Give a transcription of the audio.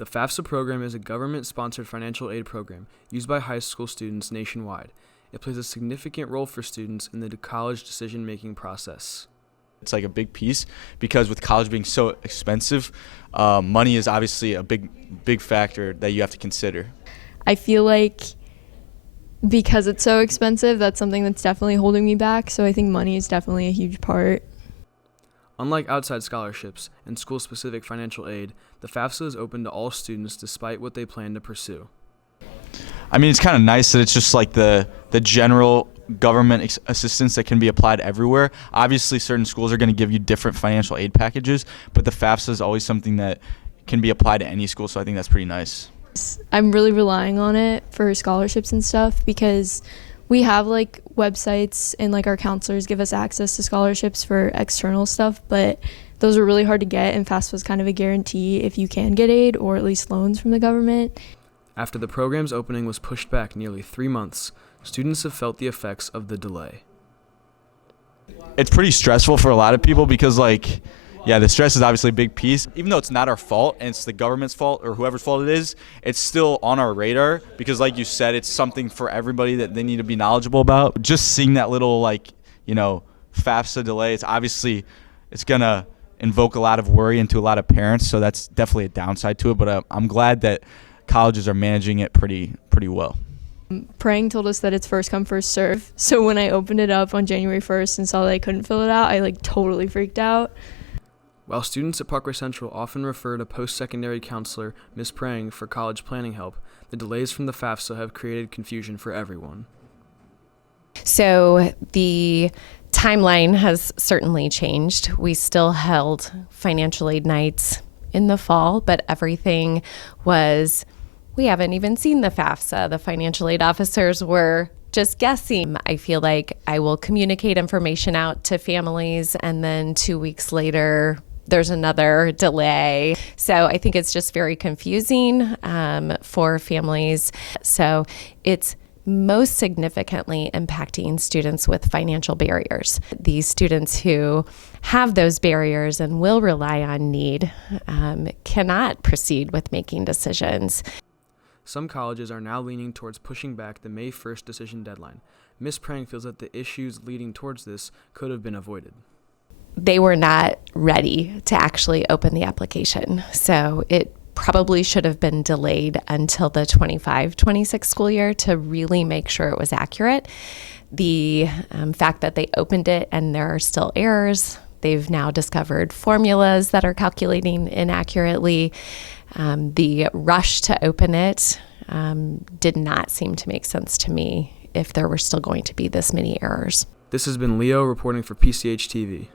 The FAFSA program is a government-sponsored financial aid program used by high school students nationwide. It plays a significant role for students in the college decision-making process. It's like a big piece because with college being so expensive, money is obviously a big factor that you have to consider. I feel like because it's so expensive, that's something that's definitely holding me back. So I think money is definitely a huge part. Unlike outside scholarships and school-specific financial aid, the FAFSA is open to all students despite what they plan to pursue. I mean, it's kind of nice that it's just like the general government assistance that can be applied everywhere. Obviously, certain schools are going to give you different financial aid packages, but the FAFSA is always something that can be applied to any school, so I think that's pretty nice. I'm really relying on it for scholarships and stuff because we have like websites and like our counselors give us access to scholarships for external stuff, but those are really hard to get, and FAFSA was kind of a guarantee if you can get aid or at least loans from the government. After the program's opening was pushed back nearly 3 months, students have felt the effects of the delay. It's pretty stressful for a lot of people because the stress is obviously a big piece. Even though it's not our fault and it's the government's fault or whoever's fault it is, it's still on our radar because like you said, it's something for everybody that they need to be knowledgeable about. Just seeing that little FAFSA delay, it's going to invoke a lot of worry into a lot of parents, so that's definitely a downside to it, but I'm glad that colleges are managing it pretty well. Prang told us that it's first come, first serve. So when I opened it up on January 1st and saw that I couldn't fill it out, I totally freaked out. While students at Parkway Central often refer to post-secondary counselor Ms. Prang for college planning help, the delays from the FAFSA have created confusion for everyone. So the timeline has certainly changed. We still held financial aid nights in the fall, but everything we haven't even seen the FAFSA. The financial aid officers were just guessing. I feel like I will communicate information out to families, and then 2 weeks later, there's another delay. So I think it's just very confusing for families. So it's most significantly impacting students with financial barriers. These students who have those barriers and will rely on need cannot proceed with making decisions. Some colleges are now leaning towards pushing back the May 1st decision deadline. Ms. Prang feels that the issues leading towards this could have been avoided. They were not ready to actually open the application, so it probably should have been delayed until the 25-26 school year to really make sure it was accurate. The fact that they opened it and there are still errors, they've now discovered formulas that are calculating inaccurately. The rush to open it did not seem to make sense to me if there were still going to be this many errors. This has been Leo reporting for PCH TV.